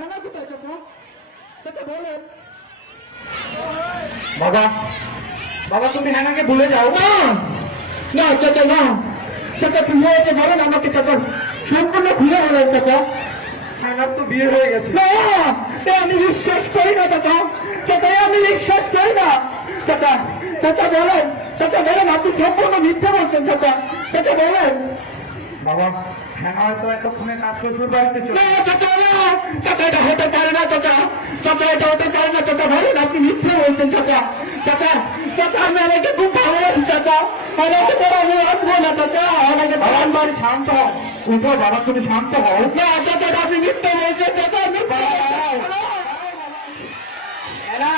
হেনা কোথায় চাচা? চাচা বলেন। বাবা, বাবা তুমি হেনাকে ভুলে যাও না না চাচা, না চাচা, কি হয়েছে বলেন আমাকে চাচা, সম্পূর্ণ ঘুরে বলেন চাচা। হেনার তো বিয়ে হয়ে গেছে। না, এ আমি বিশ্বাস করি না চাচা, চাচা এ আমি বিশ্বাস করি না চাচা। চাচা বলেন, চাচা বলেন, আপনি সম্পূর্ণ মিথ্যা বলছেন চাচা, চাচা বলেন। বাবা, হেনা হয়তো এতক্ষণে তার শ্বশুর বাড়িতে চলে না চাচা, না চাচা, এটা হতে পারে না চাচা, চাচা এটা হতে পারে না চাচা, বলেন আপনি মিথ্যা বলছেন চাচা। চাচা, চাচা আমি আমাকে খুব ভালোবাসি চাচা, আমাকে তো আমি আসবো না চাচা, আমাকে বাবার শান্ত হও। উঠো বাবা, তুমি শান্ত হও। না চাচা, এটা আপনি মিথ্যা বলছেন চাচা, মিথ্যা বলছেন। হেনা,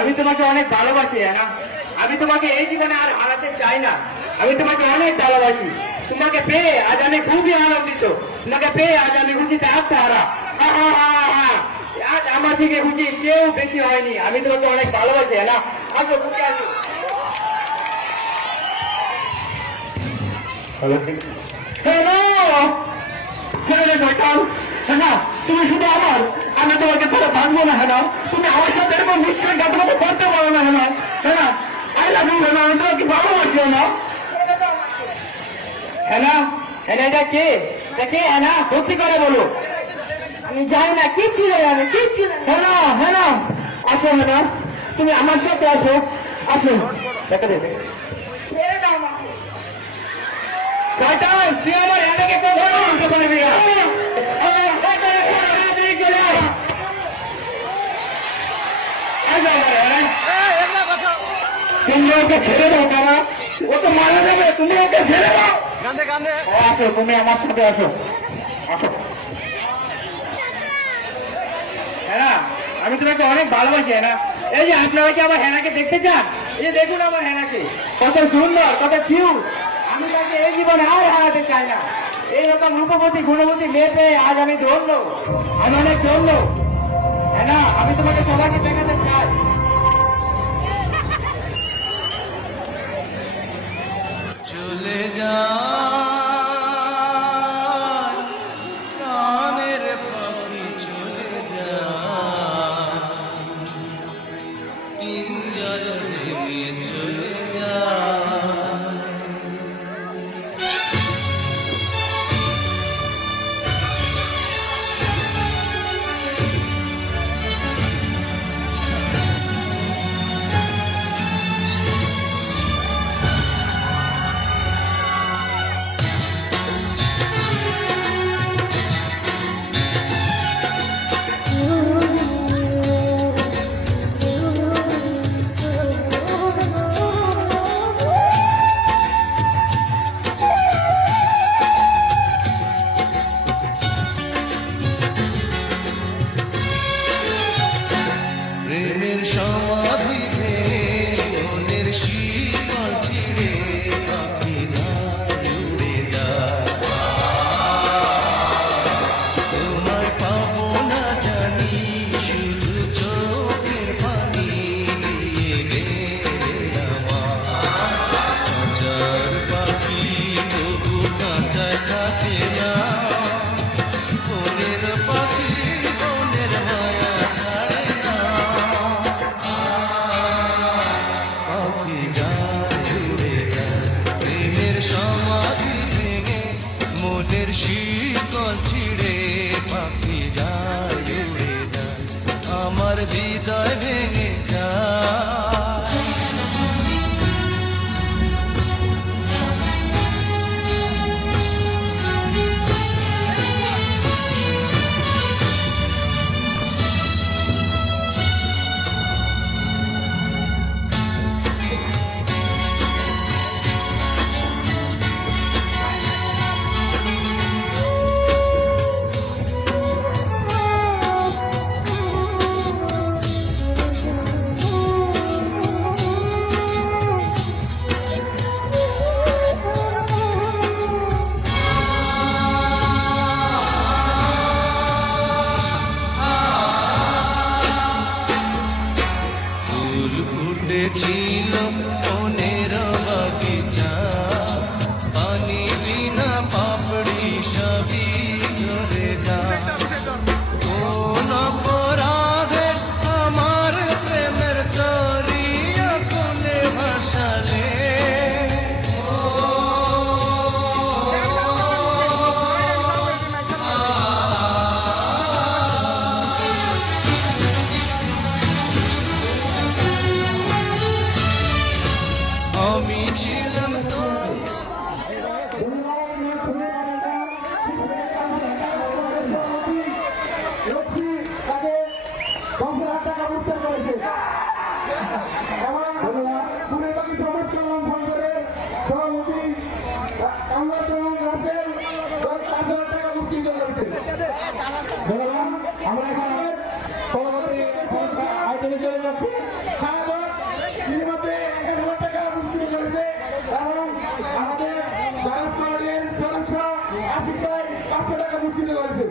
আমি তোমাকে অনেক ভালোবাসি হেনা, আমি তোমাকে এই জীবনে আর হারাতে চাই না। আমি তোমাকে অনেক ভালোবাসি। তোমাকে পেয়ে আজ আমি খুবই আনন্দিত। তোমাকে পেয়ে আজ আমি খুশিতে আত্মহারা। আজ আমার থেকে খুশি কেউ বেশি হয়নি। আমি তোমাকে অনেক ভালোবাসি হেনা। আসো খুশি আসো। হ্যালো, হ্যাঁ ডাক্তার, হ্যাঁ তুমি শুধু আমার, আমি তোমাকে ধরে ভাঙবো না, হ্যাঁ তুমি আমার সাথে এরকম বিশ্বাসঘাতকতা করতে পারো না, হ্যাঁ আই লাভ ইউ, হ্যাঁ আমি তোমাকে ভালোবাসি না। হেনা, হেনা এটা কে? এটা কে হেনা? সত্যি করে বলো। আমি জানি না কি ছিল, আমি কি ছিল। হ্যাঁ আসো হ্যাঁ, তুমি আমার সাথে আসো, আসো। দেখা দে ছেড়ে দাও আমাকে। শয়তান, তুই আমার হেনাকে কখনো আনতে পারবি না। তুমি ওকে ছেড়ে দাও তারা, ও তো মারা যাবে, তুমি ওকে ছেড়ে দাও। কান্দে কান্দে আসো, তুমি আমার সাথে আসো, আসো। হ্যাঁ, আমি তোমাকে অনেক ভালোবাসি হেনা। এই যে আপনারা কি আমার হেনাকে দেখতে চান? এই যে দেখুন আমার হেনাকে, কত সুন্দর, কত কিউট। আমি তাকে এই জীবনে আর হারাতে চাই না। এইরকম রূপবতী গুণবতী মেয়ে পেয়ে আজ আমি ধন্য, আমি অনেক ধন্য। হেনা, আমি তোমাকে সবাইকে দেখাতে চাই। চলে যা প্রাণের পাখি চলে যা পিঞ্জর ভেঙে চলে যা করেছে। পুরে বাকি সমাজ কল্যাণ সংসদের সভাপতি কামরাজ রাসেল 5,000 টাকা পুরস্কৃত করেছে। ধন্যবাদ। আমরা এখন পরবর্তী আয়োজনে চলে যাচ্ছি। ইতিমধ্যে 1,000 টাকা পুরস্কৃত করেছে এবং আমাদের জারাস পার্টির সদস্য আশিক ভাই 500 টাকা পুরস্কৃত করেছে।